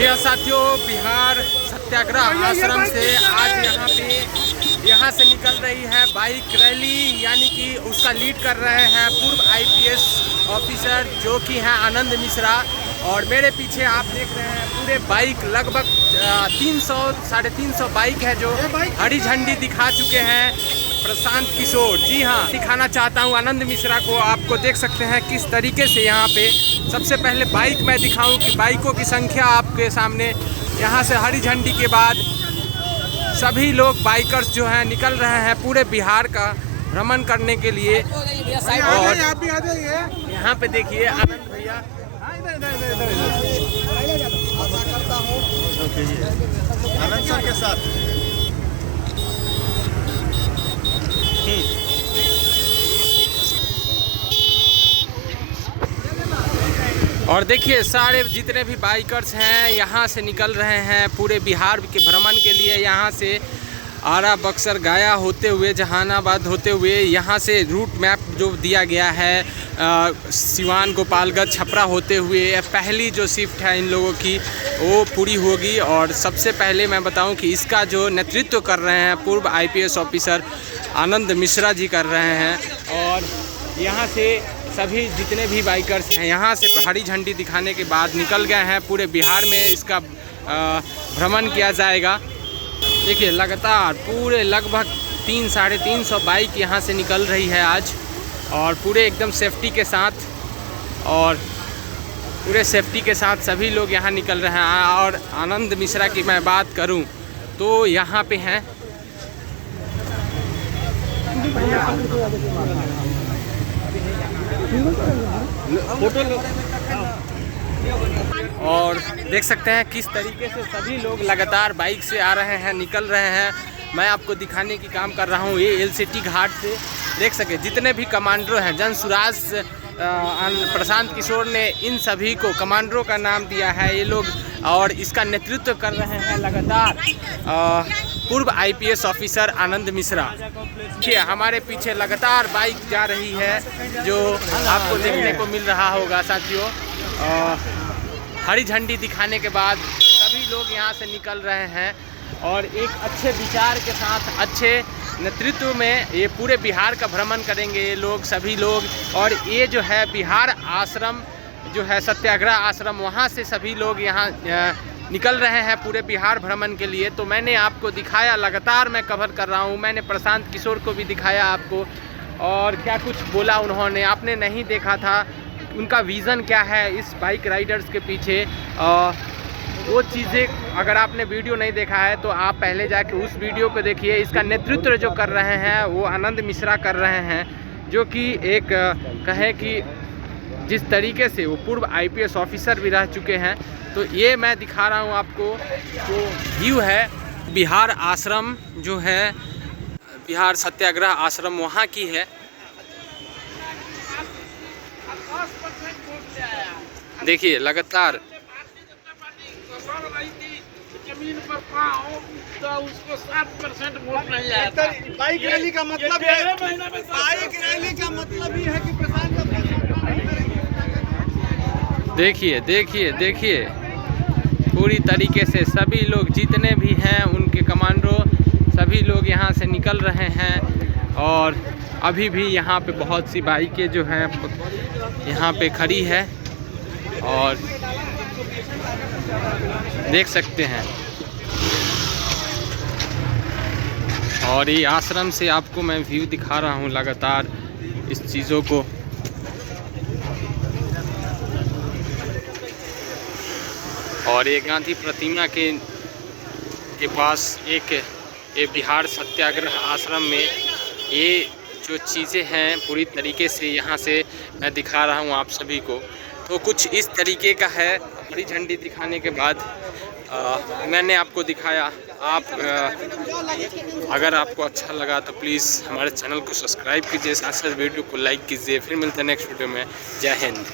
जी हाँ साथियों, बिहार सत्याग्रह आश्रम से आज यहाँ से निकल रही है बाइक रैली, यानी कि उसका लीड कर रहे हैं पूर्व आईपीएस ऑफिसर जो कि हैं आनंद मिश्रा। और मेरे पीछे आप देख रहे हैं पूरे बाइक लगभग 300-350 बाइक है जो हरी झंडी दिखा चुके हैं प्रशांत किशोर। जी हाँ, दिखाना चाहता हूँ आनंद मिश्रा को। आपको देख सकते हैं किस तरीके से यहाँ पे सबसे पहले बाइक मैं दिखाऊं कि बाइकों की संख्या आपके सामने। यहाँ से हरी झंडी के बाद सभी लोग बाइकर्स जो हैं निकल रहे हैं पूरे बिहार का भ्रमण करने के लिए। और यहाँ पे देखिए आनंद भैया, आनंद सर के साथ और देखिए सारे जितने भी बाइकर्स हैं यहाँ से निकल रहे हैं पूरे बिहार के भ्रमण के लिए। यहाँ से आरा, बक्सर, गया होते हुए, जहानाबाद होते हुए यहाँ से रूट मैप जो दिया गया है सिवान, गोपालगंज, छपरा होते हुए पहली जो शिफ्ट है इन लोगों की वो पूरी होगी। और सबसे पहले मैं बताऊं कि इसका जो नेतृत्व कर रहे हैं पूर्व आईपीएस ऑफिसर आनंद मिश्रा जी कर रहे हैं। और यहाँ से सभी जितने भी बाइकर्स हैं यहाँ से हरी झंडी दिखाने के बाद निकल गए हैं। पूरे बिहार में इसका भ्रमण किया जाएगा। देखिए लगातार पूरे लगभग 300-350 बाइक यहाँ से निकल रही है आज, और पूरे एकदम सेफ्टी के साथ, और पूरे सेफ्टी के साथ सभी लोग यहाँ निकल रहे हैं। और आनंद मिश्रा की मैं बात करूँ तो यहाँ पे हैं और देख सकते हैं किस तरीके से सभी लोग लगातार बाइक से आ रहे हैं, निकल रहे हैं। मैं आपको दिखाने की काम कर रहा हूँ ये एलसीटी घाट से। देख सके जितने भी कमांडरो हैं, जनसुराज प्रशांत किशोर ने इन सभी को कमांडरो का नाम दिया है ये लोग, और इसका नेतृत्व कर रहे हैं लगातार पूर्व आईपीएस ऑफिसर आनंद मिश्रा। देखिए हमारे पीछे लगातार बाइक जा रही है जो आपको देखने को मिल रहा होगा साथियों। हरी झंडी दिखाने के बाद सभी लोग यहाँ से निकल रहे हैं और एक अच्छे विचार के साथ, अच्छे नेतृत्व में ये पूरे बिहार का भ्रमण करेंगे ये लोग, सभी लोग। और ये जो है बिहार आश्रम जो है सत्याग्रह आश्रम, वहाँ से सभी लोग यहाँ निकल रहे हैं पूरे बिहार भ्रमण के लिए। तो मैंने आपको दिखाया, लगातार मैं कवर कर रहा हूँ। मैंने प्रशांत किशोर को भी दिखाया आपको, और क्या कुछ बोला उन्होंने आपने नहीं देखा था, उनका विज़न क्या है इस बाइक राइडर्स के पीछे। वो चीज़ें अगर आपने वीडियो नहीं देखा है तो आप पहले जाके उस वीडियो को देखिए। इसका नेतृत्व जो कर रहे हैं वो आनंद मिश्रा कर रहे हैं, जो कि एक कहें कि जिस तरीके से वो पूर्व आईपीएस ऑफिसर भी रह चुके हैं। तो ये मैं दिखा रहा हूँ आपको जो व्यू है बिहार आश्रम जो है, बिहार सत्याग्रह आश्रम वहाँ की है। देखिए लगातार जमीन पर पाओ तो उसको 7% वोट नहीं आता। बाइक रैली का मतलब है, बाइक रैली का मतलब ये है कि प्रशांत देखिए देखिए देखिए पूरी तरीके से सभी लोग जितने भी हैं उनके कमांडो सभी लोग यहाँ से निकल रहे हैं। और अभी भी यहाँ पे बहुत सी बाइकें जो हैं यहाँ पे खड़ी है और देख सकते हैं। और ये आश्रम से आपको मैं व्यू दिखा रहा हूँ लगातार इस चीज़ों को। और ये गांधी प्रतिमा के पास एक ये बिहार सत्याग्रह आश्रम में ये जो चीज़ें हैं पूरी तरीके से यहाँ से मैं दिखा रहा हूँ आप सभी को। तो कुछ इस तरीके का है। हरी झंडी दिखाने के बाद मैंने आपको दिखाया। आप अगर आपको अच्छा लगा तो प्लीज़ हमारे चैनल को सब्सक्राइब कीजिए, साथ साथ वीडियो को लाइक कीजिए। फिर मिलते हैं नेक्स्ट वीडियो में। जय हिंद।